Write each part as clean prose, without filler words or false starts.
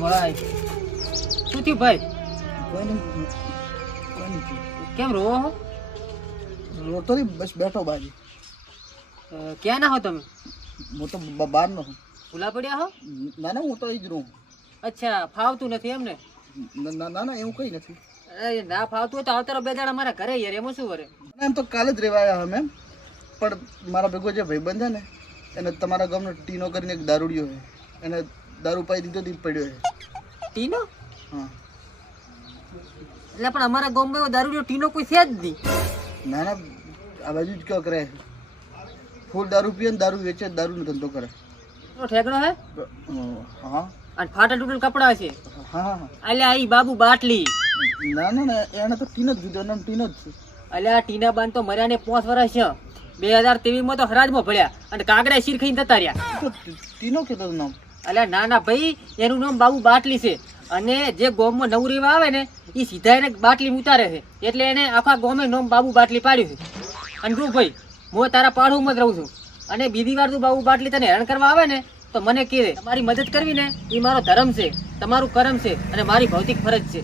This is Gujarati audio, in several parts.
ભાઈ શું થયું ભાઈ? કેમ રો હો? રોતો નહીં, બસ બેઠો બાજી. ક્યાં ના હો તમે? હું તો બહારનો છું. ભૂલા પડ્યા હો? ના ના, હું તો અહીં જ રહું. અચ્છા, ફાવતું નથી એમને? ના ના, એવું કંઈ નથી. અરે ના ફાવતું હોય તો આવતારો બે દાડા મારા ઘરે યાર, એમાં શું વરે? એમ તો કાલે જ રહેવા આવ્યા અમે, પણ મારા ભેગો જે ભાઈબંધ છે ને, એને તમારા ગામનો ટીનો કરીને એક દારૂડિયો છે, એને દારૂ પાઈ દીધો દી પડ્યો છે. ટીનો? હા. એટલે પણ અમારા ગામમાં એવો દારૂડિયો ટીનો કોઈ છે જ નહીં. ના ના, આ બાજુ જ કયો કરે, ફૂલ દારૂ પીએ ને દારૂ વેચે, દારૂનો ધંધો કરે. ઠેકડો હે? હા. અને ફાટા તૂટેલ કપડા છે. હા હા. અલ્યા ઈ બાબુ બાટલી. ના ના ના, એને તો ટીનો જ કીધો, એનું ટીનો જ છે. અલ્યા ટીના બાન તો મર્યાને 5 વર્ષ છે. 2023 માં તો હરાજમાં ભળ્યા અને કાગડા શીર ખાઈને જતા રહ્યા. ટીનો કીધો નામ? અલ્યા ના ના ભાઈ, એનું નામ બાબુ બાટલી છે. અને જે ગામમાં નવું રેવા આવે ને એ સીધા એને બાટલી ઉતારે છે, એટલે એને આખા ગામે નામ બાબુ બાટલી પાડ્યું છે. અને જો ભાઈ, હું તારા પાડોમાં જ રહું છું, અને બીજી વાર તું બાબુ બાટલી તને હેરાન કરવા આવે ને તો મને કહે. તમારી મદદ કરવી ને એ મારો ધર્મ છે, તમારું કરમ છે અને મારી ભૌતિક ફરજ છે.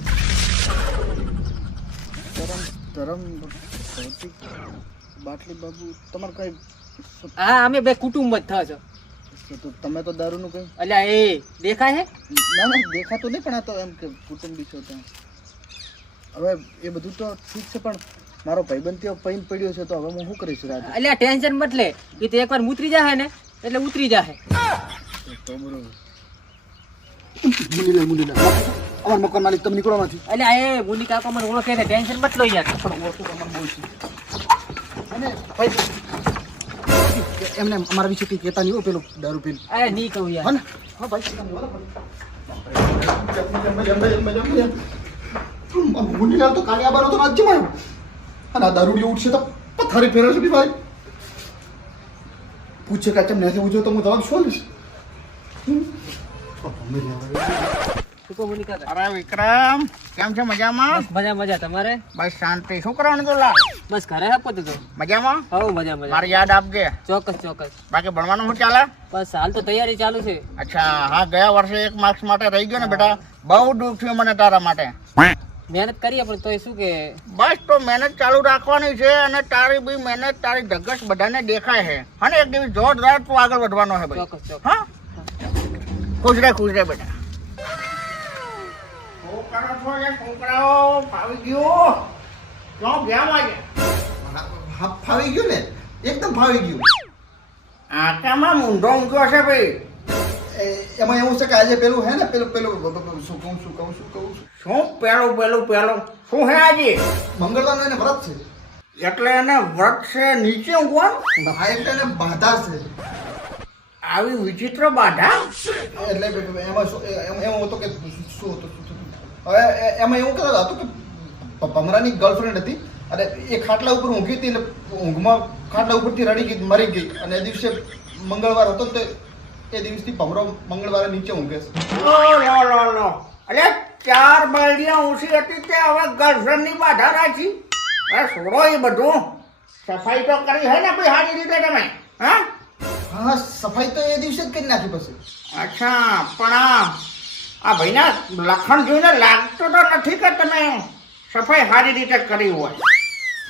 ધરમ ભૌતિક બાટલી બાબુ તમારે કઈ? હા, અમે બે કુટુંબ જ થા છો. તો તમે તો દારૂનું કઈ? અલ્યા એ દેખાય હે? ના ના, દેખાતું નહીં, પણ આ તો એમ કે કુટુંબી છો ત્યાં. હવે એ બધું તો ઠીક છે, પણ મારો ભાઈબંધ ત્યાં પૈન પડ્યો છે, તો હવે હું શું કરીશ રાતે? અલ્યા ટેન્શન મત લે, એ તો એકવાર ઉતરી જાહે ને એટલે ઉતરી જાહે. તો બરોબર. મુંડીલા અમાર મકાન માલિક તમે નીકળો માંથી. અલ્યા એ મુની કાકો મને ઓળખે છે, ટેન્શન મત લો યાર. અને ભાઈ એમને અમારા વિશે કઈ કહેતા નહીં હો, પેલું દારૂ પીને. અરે નહીં કહું યાર. હા ને? હા ભાઈ, મુંડીલાલ તો કાલે આબાનો તો રાજ્યમાં આવ્યો, અને આ દારૂડિયો ઉઠશે તો પથારી ફેરવશે બી ભાઈ. પૂછે કે ચમ નથી ઉજો તો હું જવાબ શું લઈશ? શું કહો મુની કાકા? અરે વિક્રમ, કેમ છે? મજામાં? બસ મજા મજા. તમારે? બસ શાંતિ. શું કરવાનું તો લાવ? બસ ઘરે આપો તો. મજામાં? હવ મજા મજા. મારી યાદ આપજે. ચોક્કસ ચોક્કસ. બાકી ભણવાનું શું ચાલે? બસ હાલ તો તૈયારી ચાલુ છે. અચ્છા, હા, ગયા વર્ષે 1 માર્ક્સ માટે રહી ગયો ને બેટા, બહુ દુઃખ થયું મને તારા માટે. મહેનત કરીએ પણ તોય શું કે બસ તો મહેનત ચાલુ રાખવાની છે, અને તારી બી મહેનત, તારી ધગશ બધાને દેખાય છે. હા ને, એક દિવસ જોરદાર તું આગળ વધવાનો છે ભાઈ. ચોક્કસ ચોક્કસ. હા, ખુશ રહે બેટા. શું કરો છો એ છોકરાઓ? ફાવી ગયું? ક્યાં ગયા વાગ્યા? ફાવી ગયું ને, એકદમ ફાવી ગયું. આટામાં મૂંઢો ઊંઘ્યો છે ભાઈ. એમાં એવું છે કે આજે પેલું હે ને, પેલું શું કહું શું પેલું શું હે આજે? મંગળવાર એને વ્રત છે. એટલે એને વ્રત છે, નીચે ઊંઘવાનું? હા, એટલે એને બાધા છે. આવી વિચિત્ર બાધા? એટલે એમાં એમાં હતો કે શું હતું, હવે એમાં એવું કહેતા હતું કે ભમરાની ગર્લફ્રેન્ડ હતી, અને એ ખાટલા ઉપર ઊંઘી હતી, એટલે ઊંઘમાં ખાટલા ઉપરથી રડી ગઈ, મરી ગઈ, અને એ દિવસે મંગળવાર હતો તો એ દિવસથી ભમરો મંગળવારે નીચે ઊંઘે છે. લો અરે 4 બાયડીਆਂ ઊંચી હતી તે હવે ગર્લફ્રેન્ડની બાધા રાખી? અરે છોડો એ બધું, સફાઈ તો કરી હે ને ભાઈ સારી રીતે તમે? હા હા, સફાઈ તો એ દિવસે જ કરી નાખી પછી. અચ્છા, પણ આ ભાઈના લખણ જોઈને લાગતું તો નથી કે તમે સફાઈ સારી રીતે કરી હોય.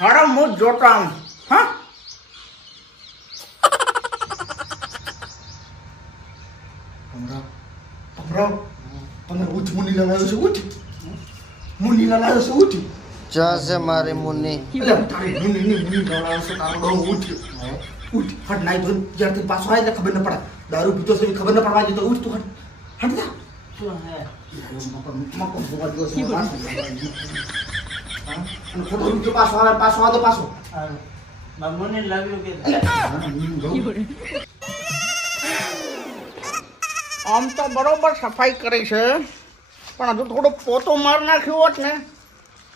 હરો હું જ જોતો આવું. હા, ભમરા તમે ઉઠ, મુનીલાલ આવ્યો છે, ઉઠ. મુનીલાલ આવ્યો છે, ઉઠ. જ્યાં છે મારી મુન્ની. મુનીલાલ આવ્યો છે, તારો ડો ઉઠ. ઉઠ, હટ. નાઈ ધોઈ જ્યારથી પાછો આવે એટલે ખબર ન પડે, દારૂ પીતો છે ખબર ન પડવા દે તો ઉઠ તું, હટ હટ જા. શું હે? મકો ભોગા દિવસ અને ફોટો રૂપિયો પાછો આવે પાછો. મને લાગ્યું કે આમ તો બરોબર સફાઈ કરી છે, પણ હજુ થોડું પોતું માર નાખ્યું હોત ને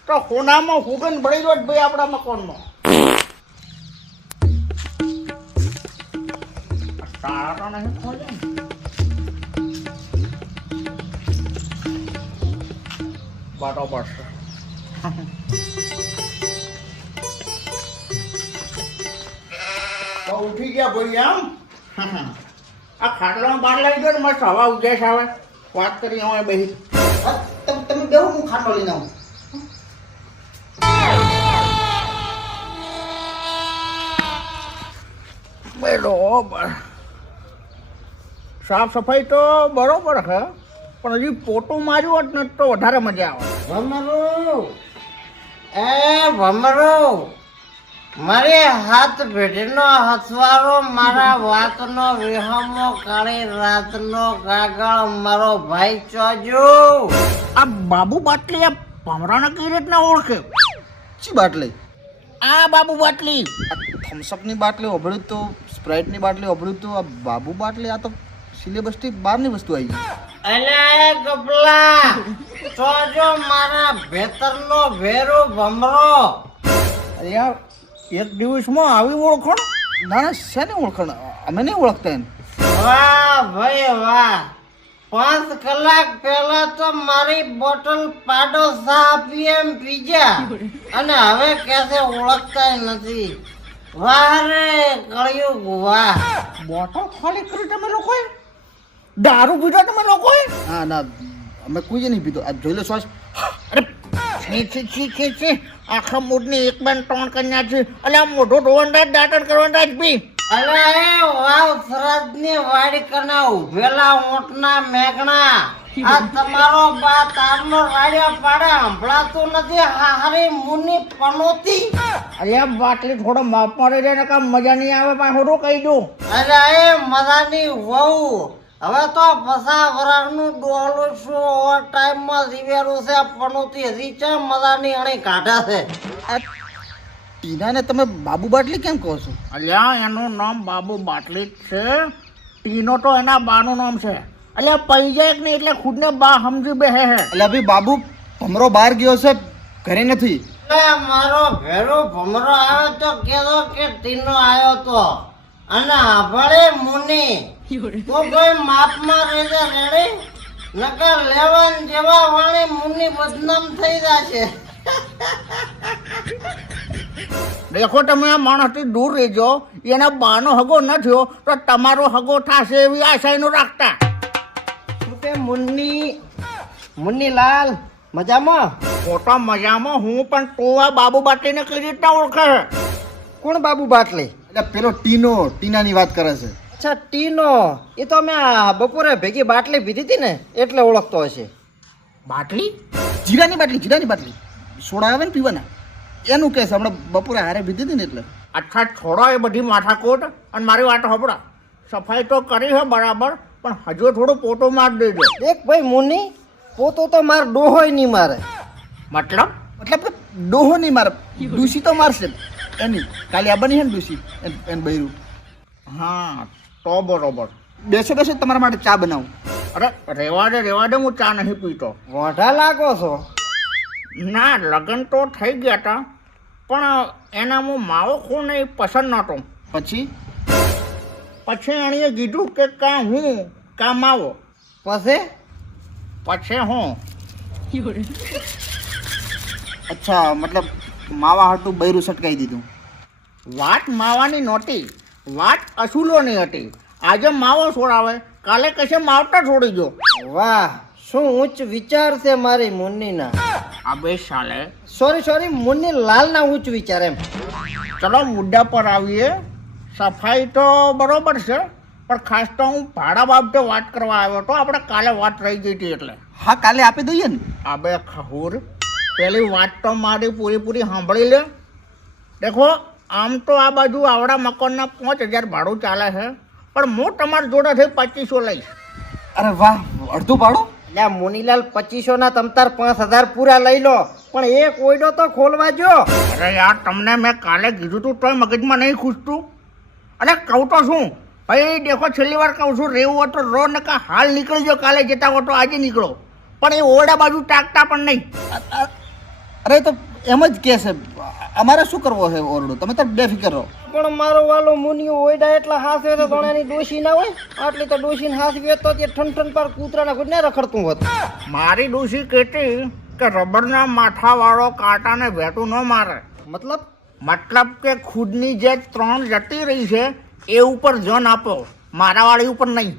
તો ખૂણામાં હુગન ભળી જોત ભાઈ આપણા મકાનમાં. તારા તો નહીં ખોલે ને. બરોબર છે. તો ઉઠી ગયા ભાઈ આમ. આ ખાટલામાં બહાર લઈ ગયો ને મસ્ત હવા ઉજાસ આવે. વાત કરી હવે બેહી હા, તમે બેહો, હું ખાટલો લઈને આવું. બરોબર સાફ સફાઈ તો બરોબર છે પણ હજી પોતું માર્યું હોત ને તો વધારે મજા આવે ભમરો એ ભમરો મારી હાથ ભેટીનો હસવારો મારા વાતનો વિહમો કાળી રાતનો કાગળ મારો ભાઈ ચોજો આ બાબુ બાટલી આ ભમરાને કઈ રીતના ઓળખે શી બાટલી? આ બાબુ બાટલી થમ્સઅપની બાટલી ઓભળ્યું તો, સ્પ્રાઇટની બાટલી ઓભળ્યું તો, આ બાબુ બાટલી, આ તો સિલેબસથી બહારની વસ્તુ આવી ગઈ. અલ્યા એ ગપલા ચોજો મારા ભેતરનો ભેરો ભમરો અરે યાર એક દિવસમાં આવી ઓળખણ ના ના, શેની ઓળખાણ? અમે નહીં ઓળખતા એને. વાહ ભાઈ વાહ 5 કલાક પહેલા તો મારી બોટલ પાડો સા પીએમ પીજા અને હવે કેસે ઓળખતા નથી. વાહ રે કળિયુગ વાહ. બોટલ ખાલી કરી તમે લોકોએ દારૂ પીધો તમે લોકોએ હા ના, અમે કોઈ નહીં પીધો. આ જોઈ લો શ્વાસ. અરે છી છી છી છી છી આખા મૂડની એક બેન ત્રણ કન્યા છે એટલે આ મોઢો ધોવાના જ દાંતણ કરવાના જ પી અરે એ વાવ સરદની વાડી કના ઉભેલા ઊંટના મેઘણા આ તમારો બા તારનો રાડ્યો પાડે સંભળાતું નથી હારી મુની પનોતી. અરે આ બાટલી થોડો માપમાં રહી જાય ને કામ મજા નહીં આવે પાછું તો કહી દઉં અરે એ મજાની વહુ હવે તો પસા વરાળનું ડોલું છું ઓવર ટાઈમમાં જીવેરું છે પનોતી હજી છે મજાની અણી કાઢા છે. આ ટીનાને તમે બાબુ બાટલી કેમ કહો છો? અલ્યા એનું નામ બાબુ બાટલી જ છે ટીનો તો એના બાનું નામ છે અલ્યા પૈ જાય કે નહીં એટલે ખુદને બા સમજી બેહે હે એટલે ભાઈ બાબુ ભમરો બહાર ગયો છે, ઘરે નથી. એ મારો ભેરો ભમરો આવ્યો તો કેદો કે ટીનો આવ્યો તો અને આભળે મુની તો કોઈ માપમાં રહેજે રેડી નકર લેવાન જેવા વાણી મુની બદનામ થઈ જશે. દેખો તમે આ માણસથી દૂર રહેજો એના બાનો હગો ન થયો તો તમારો હગો થશે એવી આશા એનું રાખતા શું કે મુન્ની લાલ મજામાં? ખોટા મજામાં હું પણ તો આ બાબુ બાટલીને કઈ રીતના ઓળખે છે કોણ બાબુ બાટલી? એટલે પેલો ટીનાની વાત કરે છે. અચ્છા ટીનો એ તો અમે બપોરે ભેગી બાટલી પીધી હતી ને એટલે ઓળખતો હશે. બાટલી જીરાની બાટલી સોડા આવે ને પીવાના, એનું કહે છે. હમણાં બપોરે હારે પીધી હતી ને એટલે. અચ્છા છોડો એ બધી માથાકોટ અને મારી વાત સાંભળો સફાઈ તો કરી છે બરાબર પણ હજુ થોડો પોતો માર દેજો દેખ ભાઈ મુન્ની પોતો તો માર ડોહોય નહીં મારે. મતલબ મતલબ કે ડોહો નહીં મારે, ડૂસી તો મારશે એની. કાલે આ બની છે ને ડૂસી એને બૈરું. હા તો બરોબર બેસો તમારા માટે ચા બનાવું. અરે રેવા દે હું ચા નહીં પીતો મોઢા લાગો છો. ના લગ્ન તો થઈ ગયા હતા પણ એના હું માવો ખો ને એ પસંદ નહોતો પછી એણે કીધું કે કા હું કા માવો પછી હું અચ્છા, મતલબ માવા હાટું બૈરું સટકાઈ દીધું. વાત માવાની નહોતી વાત અસૂલોની હતી આજે માવો છોડાવે કાલે કશે માવટા છોડી દો વાહ શું ઉચ્ચ વિચાર છે મારી મુન્નીના. અબે સાલે સોરી મુન્ની લાલના ઉચ્ચ વિચાર એમ. ચલો મુદ્દા પર આવીએ સફાઈ તો બરોબર છે પણ ખાસ તો હું ભાડા બાબતે વાત કરવા આવ્યો હતો આપણે કાલે વાત રહી ગઈ હતી એટલે હા, કાલે આપી દઈએ ને. અબે ખહૂર પેલી વાત તો મારી પૂરી સાંભળી લે. દેખો આમ તો આ બાજુ આવડા મકાનના 5000 ભાડું ચાલે છે પણ હું તમારી જોડેથી 2500 લઈશ. અરે વાહ, અડધું ભાડું. એટલે મુનીલાલ 2500 ના તમતાર 5000 પૂરા લઈ લો પણ એક ઓયડો તો ખોલવા જો. અરે યાર તમને મેં કાલે કીધું તું તોય મગજમાં નહીં ખૂસતું અને કહું તો શું ભાઈ દેખો છેલ્લી વાર કહું છું રેવું હોય તો રો ને કાં હાલ નીકળી જાઓ કાલે જતા હો તો આજે નીકળો પણ એ ઓરડા બાજુ ટાકતા પણ નહીં. અરે તો એમ જ કે છે, અમારે શું કરવો છે ઓરડો? તમે તો બેફિકર રહો. પણ મારો વાલો મુનિયો ઓયડા એટલા હાથે તો એની ડોશી ના હોય આટલી તો ડોશીને હાથવી તો તે ઠન પર કૂતરાના ઘૂંટને રખડતું હોત. મારી ડોશી કહેતી કે રબરના માથાવાળો કાંટાને ભેટું ન મારે મતલબ કે ખુદની જે 3 જતી રહી છે એ ઉપર જન આપો મારા વાળી ઉપર નહીં.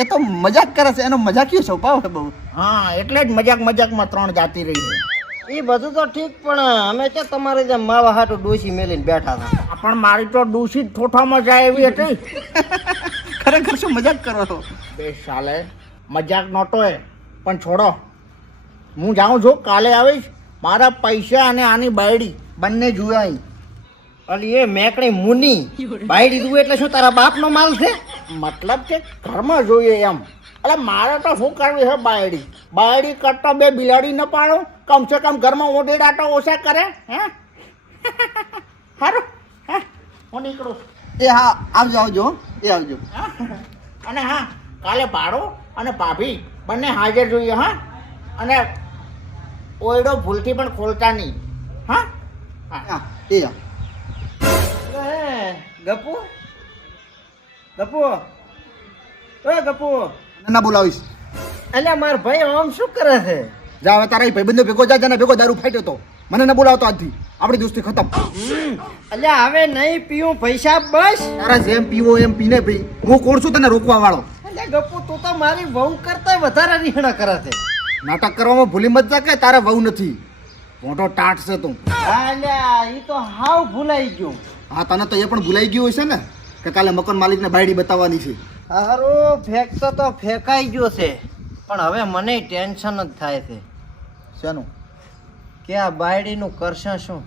એ તો મજાક કરે છે, એનો મજાકિયો સ્વભાવ છે બહુ. હા એટલે જ મજાકમાં 3 જાતી રહી છે. એ બધું તો ઠીક, પણ અમે છે તમારી જેમ માવા હાટું ડોસી મેલીને બેઠા હતા. પણ મારી તો દૂષિત ઠોઠામાં જાય એવી હતી. ખરેખર શું મજાક કરો છો? બે સાલે મજાક નહોતો એ, પણ છોડો, હું જાઉં છું. કાલે આવીશ. મારા પૈસા અને આની બાયડી બંને જોયા. અલી એ મેકણી મુની બાયડી દું એટલે શું તારા બાપનો માલ છે? મતલબ કે ઘરમાં જોઈએ એમ. એટલે મારે તો શું કરવી છે બાયડી? બાયડી કરતા 2 બિલાડી ન પાડો, કમસે કમ ઘરમાં ઓઢેડા તો ઓછા કરે. હે સારું, હે હું નીકળું. એ હા, આવજો. એ આવજો. અને હા, કાલે ભાડો અને ભાભી બંને હાજર જોઈએ. હા, અને ઓયડો ભૂલથી પણ ખોલતા નહીં. હા હા, એ આ. ગપુ ગપુ એ ગપુ, ના બોલાવીશ. અલ્યા માર ભાઈ આમ શું કરે છે? જા હવે તારા ભાઈબંધો ભેગો જા, જાને ભેગો દારૂ ફાટ્યો તો. મને ન બોલાવતો આજથી. આપણી દોસ્તી ખતમ. અલ્યા હવે નહીં પીવું, પૈસા બસ. તારા જેમ પીવો એમ પીને ભાઈ. હું કોણ છું તને રોકવા વાળો? અલ્યા ગપુ, તું તો મારી વહુ કરતા વધારે રીહણા કરે છે. નાટક કરવામાં ભૂલી મત જા કે તારા વહુ નથી. મોટો ટાટ છે તું. અલ્યા ઈ તો હાવ ભૂલાઈ ગયું. હા, તને તો એ પણ ભૂલાઈ ગયું હશે ને કે કાલે મકાન માલિકને બાયડી બતાવવાની છે. હારું ફેંકતો તો ફેંકાઈ ગયો છે, પણ હવે મને ટેન્શન જ થાય છે શેનું? કે આ બાયડીનું કરશે શું?